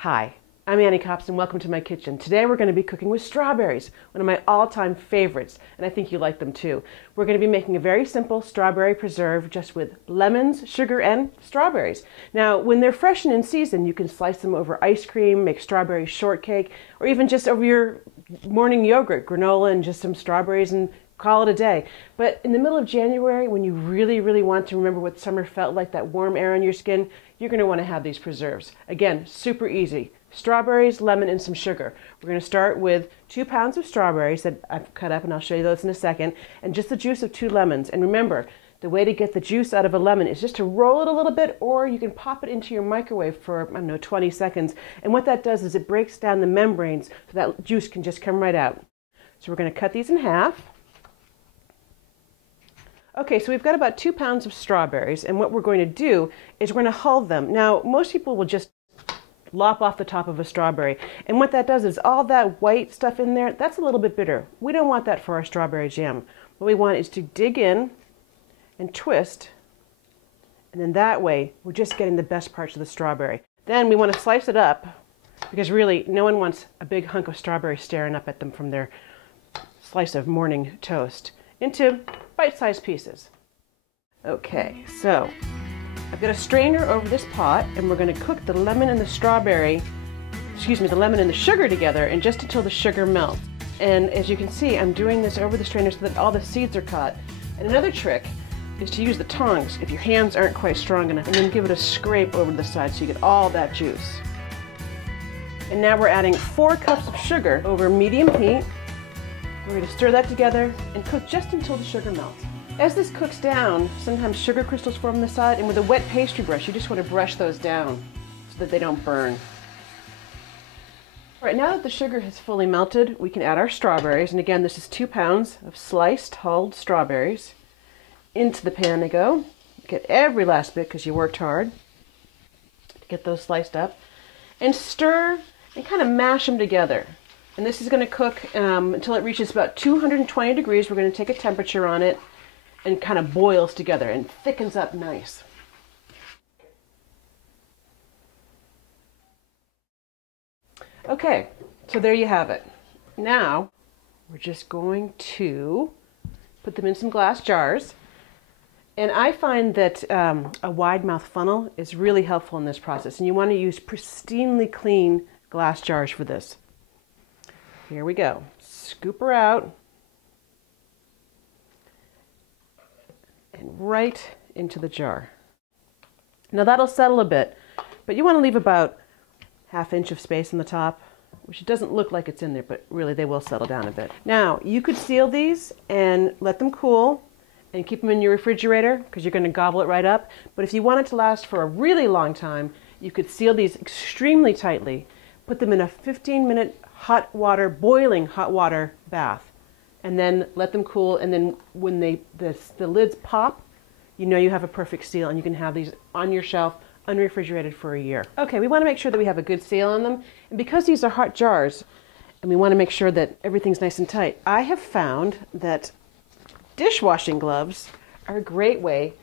Hi, I'm Annie Copps and welcome to my kitchen. Today we're going to be cooking with strawberries, one of my all-time favorites, and I think you like them too. We're going to be making a very simple strawberry preserve just with lemons, sugar, and strawberries. Now, when they're fresh and in season, you can slice them over ice cream, make strawberry shortcake, or even just over your morning yogurt, granola, and just some strawberries and call it a day. But in the middle of January, when you really want to remember what summer felt like, that warm air on your skin, you're going to want to have these preserves. Again, super easy. Strawberries, lemon, and some sugar. We're going to start with 2 pounds of strawberries that I've cut up, and I'll show you those in a second, and just the juice of 2 lemons. And remember, the way to get the juice out of a lemon is just to roll it a little bit, or you can pop it into your microwave for, 20 seconds. And what that does is it breaks down the membranes so that juice can just come right out. So we're going to cut these in half. Okay, so we've got about 2 pounds of strawberries, and what we're going to do is we're going to hull them. Now, most people will just lop off the top of a strawberry, and what that does is all that white stuff in there, that's a little bit bitter. We don't want that for our strawberry jam. What we want is to dig in and twist, and then that way we're just getting the best parts of the strawberry. Then we want to slice it up, because really no one wants a big hunk of strawberry staring up at them from their slice of morning toast, into bite-sized pieces. Okay, so I've got a strainer over this pot, and we're going to cook the lemon and the the lemon and the sugar together, and just until the sugar melts. And as you can see, I'm doing this over the strainer so that all the seeds are caught. And another trick is to use the tongs if your hands aren't quite strong enough, and then give it a scrape over the side so you get all that juice. And now we're adding 4 cups of sugar over medium heat. We're going to stir that together and cook just until the sugar melts. As this cooks down, sometimes sugar crystals form on the side, and with a wet pastry brush, you just want to brush those down so that they don't burn. All right, now that the sugar has fully melted, we can add our strawberries. And again, this is 2 pounds of sliced, hulled strawberries. Into the pan they go. Get every last bit because you worked hard to get those sliced up. And stir and kind of mash them together. And this is going to cook until it reaches about 220 degrees. We're going to take a temperature on it and kind of boils together and thickens up nice. Okay, so there you have it. Now we're just going to put them in some glass jars. And I find that a wide mouth funnel is really helpful in this process. And you want to use pristinely clean glass jars for this. Here we go. Scoop her out. And right into the jar. Now that'll settle a bit, but you want to leave about 1/2 inch of space on the top, which it doesn't look like it's in there, but really they will settle down a bit. Now you could seal these and let them cool and keep them in your refrigerator because you're going to gobble it right up. But if you want it to last for a really long time, you could seal these extremely tightly, put them in a 15-minute hot water, boiling hot water bath, and then let them cool, and then when the lids pop, you know you have a perfect seal, and you can have these on your shelf unrefrigerated for a year. Okay, we want to make sure that we have a good seal on them, and because these are hot jars and we want to make sure that everything's nice and tight, I have found that dishwashing gloves are a great way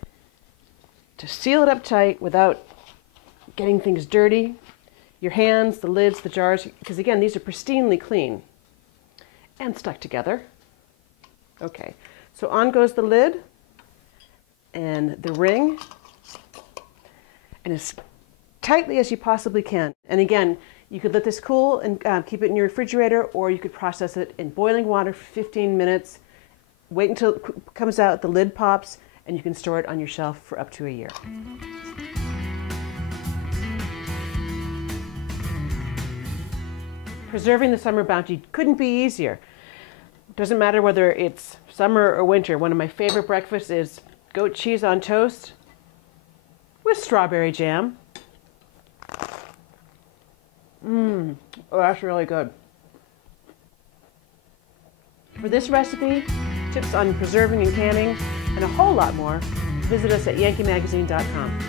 to seal it up tight without getting things dirty. Your hands, the lids, the jars, because again, these are pristinely clean and stuck together. Okay, so on goes the lid and the ring, and as tightly as you possibly can. And again, you could let this cool and keep it in your refrigerator, or you could process it in boiling water for 15 minutes, wait until it comes out, the lid pops, and you can store it on your shelf for up to a year. Preserving the summer bounty couldn't be easier. Doesn't matter whether it's summer or winter. One of my favorite breakfasts is goat cheese on toast with strawberry jam. Oh, that's really good. For this recipe, tips on preserving and canning, and a whole lot more, visit us at yankeemagazine.com.